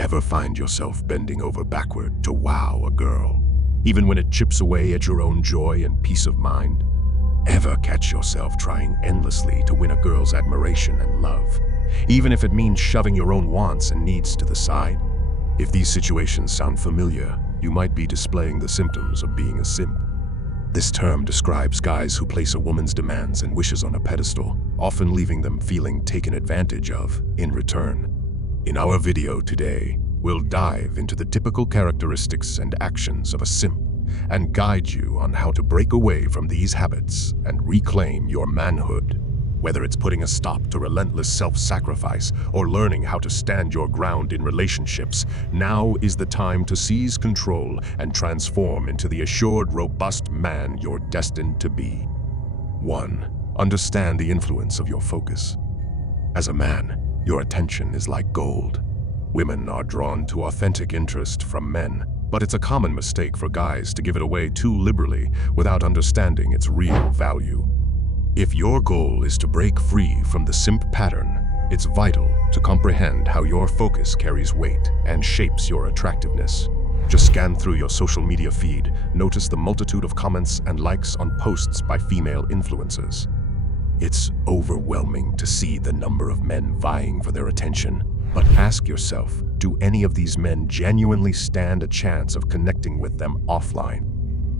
Ever find yourself bending over backward to wow a girl, even when it chips away at your own joy and peace of mind? Ever catch yourself trying endlessly to win a girl's admiration and love, even if it means shoving your own wants and needs to the side? If these situations sound familiar, you might be displaying the symptoms of being a simp. This term describes guys who place a woman's demands and wishes on a pedestal, often leaving them feeling taken advantage of in return. In our video today, we'll dive into the typical characteristics and actions of a simp and guide you on how to break away from these habits and reclaim your manhood. Whether it's putting a stop to relentless self-sacrifice or learning how to stand your ground in relationships, now is the time to seize control and transform into the assured, robust man you're destined to be. 1. Understand the influence of your focus. As a man, your attention is like gold. Women are drawn to authentic interest from men, but it's a common mistake for guys to give it away too liberally without understanding its real value. If your goal is to break free from the simp pattern, it's vital to comprehend how your focus carries weight and shapes your attractiveness. Just scan through your social media feed, notice the multitude of comments and likes on posts by female influencers. It's overwhelming to see the number of men vying for their attention, but ask yourself, do any of these men genuinely stand a chance of connecting with them offline?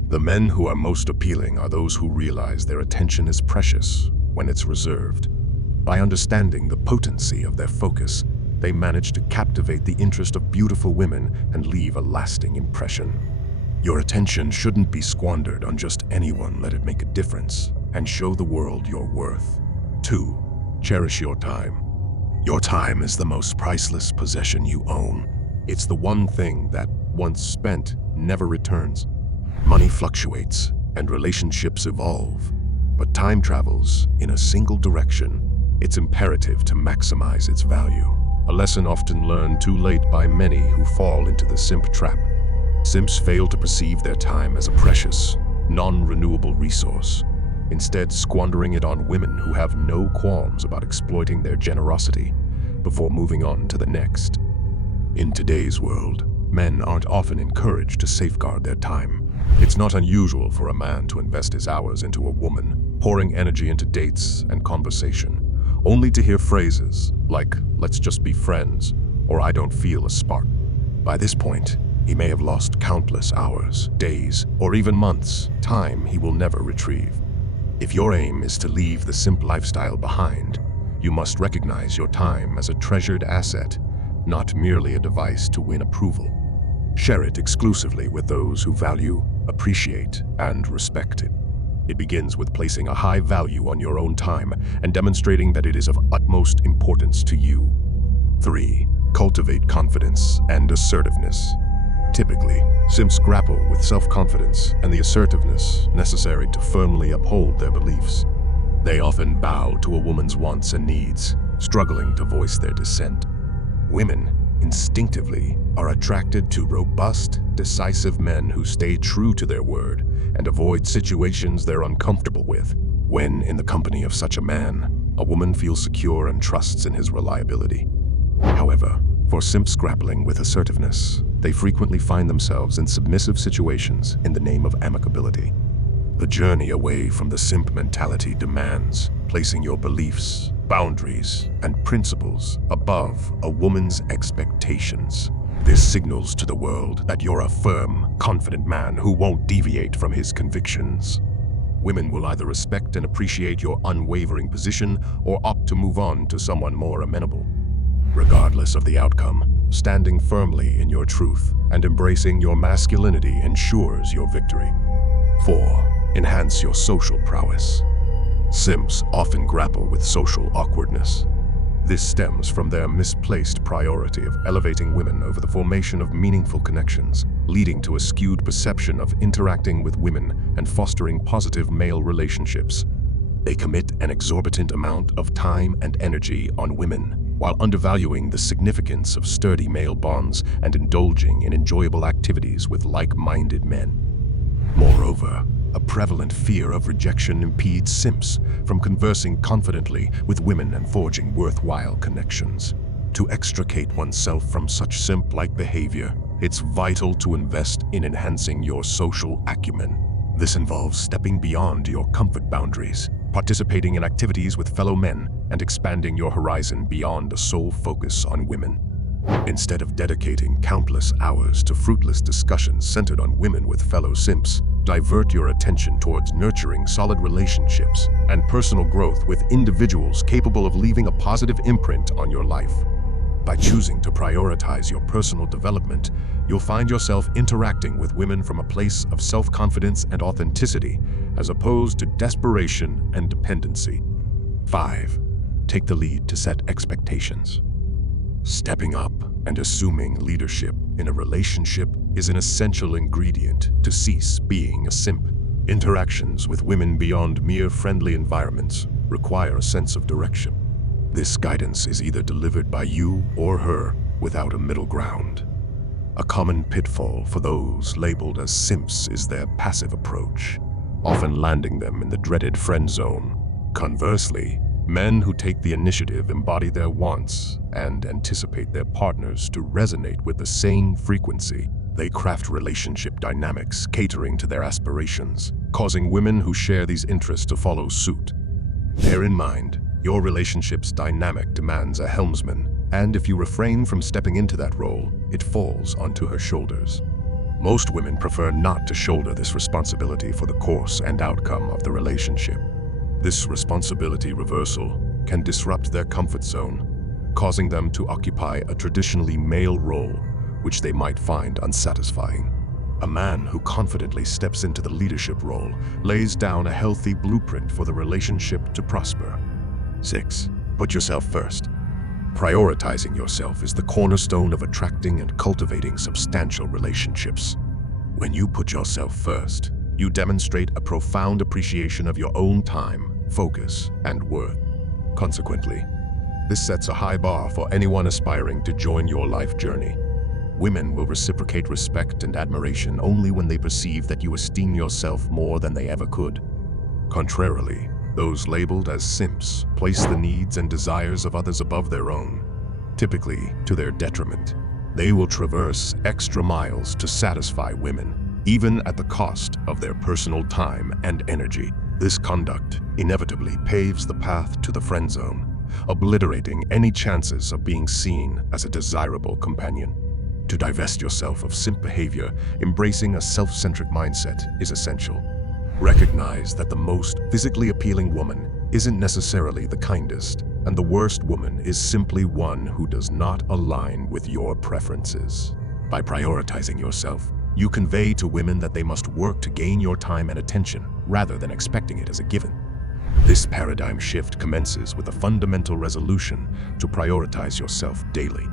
The men who are most appealing are those who realize their attention is precious when it's reserved. By understanding the potency of their focus, they manage to captivate the interest of beautiful women and leave a lasting impression. Your attention shouldn't be squandered on just anyone. Let it make a difference and show the world your worth. 2. Cherish your time. Your time is the most priceless possession you own. It's the one thing that, once spent, never returns. Money fluctuates and relationships evolve, but time travels in a single direction. It's imperative to maximize its value, a lesson often learned too late by many who fall into the simp trap. Simps fail to perceive their time as a precious, non-renewable resource, instead squandering it on women who have no qualms about exploiting their generosity before moving on to the next. In today's world, men aren't often encouraged to safeguard their time. It's not unusual for a man to invest his hours into a woman, pouring energy into dates and conversation, only to hear phrases like, "Let's just be friends," or "I don't feel a spark." By this point, he may have lost countless hours, days, or even months, time he will never retrieve. If your aim is to leave the simp lifestyle behind, you must recognize your time as a treasured asset, not merely a device to win approval. Share it exclusively with those who value, appreciate, and respect it. It begins with placing a high value on your own time and demonstrating that it is of utmost importance to you. 3. Cultivate confidence and assertiveness. Typically, simps grapple with self-confidence and the assertiveness necessary to firmly uphold their beliefs. They often bow to a woman's wants and needs, struggling to voice their dissent. Women, instinctively, are attracted to robust, decisive men who stay true to their word and avoid situations they're uncomfortable with. When in the company of such a man, a woman feels secure and trusts in his reliability. However, for simps grappling with assertiveness, they frequently find themselves in submissive situations in the name of amicability. The journey away from the simp mentality demands placing your beliefs, boundaries, and principles above a woman's expectations. This signals to the world that you're a firm, confident man who won't deviate from his convictions. Women will either respect and appreciate your unwavering position or opt to move on to someone more amenable. Regardless of the outcome, standing firmly in your truth and embracing your masculinity ensures your victory. 4. Enhance your social prowess. Simps often grapple with social awkwardness. This stems from their misplaced priority of elevating women over the formation of meaningful connections, leading to a skewed perception of interacting with women and fostering positive male relationships. They commit an exorbitant amount of time and energy on women, while undervaluing the significance of sturdy male bonds and indulging in enjoyable activities with like-minded men. Moreover, a prevalent fear of rejection impedes simps from conversing confidently with women and forging worthwhile connections. To extricate oneself from such simp-like behavior, it's vital to invest in enhancing your social acumen. This involves stepping beyond your comfort boundaries, participating in activities with fellow men, and expanding your horizon beyond a sole focus on women. Instead of dedicating countless hours to fruitless discussions centered on women with fellow simps, divert your attention towards nurturing solid relationships and personal growth with individuals capable of leaving a positive imprint on your life. By choosing to prioritize your personal development, you'll find yourself interacting with women from a place of self-confidence and authenticity, as opposed to desperation and dependency. 5. Take the lead to set expectations. Stepping up and assuming leadership in a relationship is an essential ingredient to cease being a simp. Interactions with women beyond mere friendly environments require a sense of direction. This guidance is either delivered by you or her without a middle ground. A common pitfall for those labeled as simps is their passive approach, often landing them in the dreaded friend zone. Conversely, men who take the initiative embody their wants and anticipate their partners to resonate with the same frequency. They craft relationship dynamics catering to their aspirations, causing women who share these interests to follow suit. Bear in mind, your relationship's dynamic demands a helmsman, and if you refrain from stepping into that role, it falls onto her shoulders. Most women prefer not to shoulder this responsibility for the course and outcome of the relationship. This responsibility reversal can disrupt their comfort zone, causing them to occupy a traditionally male role, which they might find unsatisfying. A man who confidently steps into the leadership role lays down a healthy blueprint for the relationship to prosper. 6. Put yourself first. Prioritizing yourself is the cornerstone of attracting and cultivating substantial relationships. When you put yourself first, you demonstrate a profound appreciation of your own time, focus, and worth. Consequently, this sets a high bar for anyone aspiring to join your life journey. Women will reciprocate respect and admiration only when they perceive that you esteem yourself more than they ever could. Contrarily, those labeled as simps place the needs and desires of others above their own, typically to their detriment. They will traverse extra miles to satisfy women, even at the cost of their personal time and energy. This conduct inevitably paves the path to the friend zone, obliterating any chances of being seen as a desirable companion. To divest yourself of simp behavior, embracing a self-centric mindset is essential. Recognize that the most physically appealing woman isn't necessarily the kindest, and the worst woman is simply one who does not align with your preferences. By prioritizing yourself, you convey to women that they must work to gain your time and attention, rather than expecting it as a given. This paradigm shift commences with a fundamental resolution to prioritize yourself daily.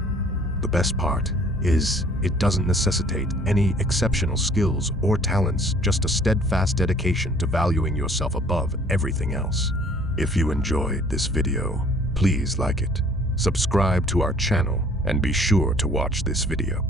The best part is it doesn't necessitate any exceptional skills or talents, just a steadfast dedication to valuing yourself above everything else. If you enjoyed this video, please like it, subscribe to our channel, and be sure to watch this video.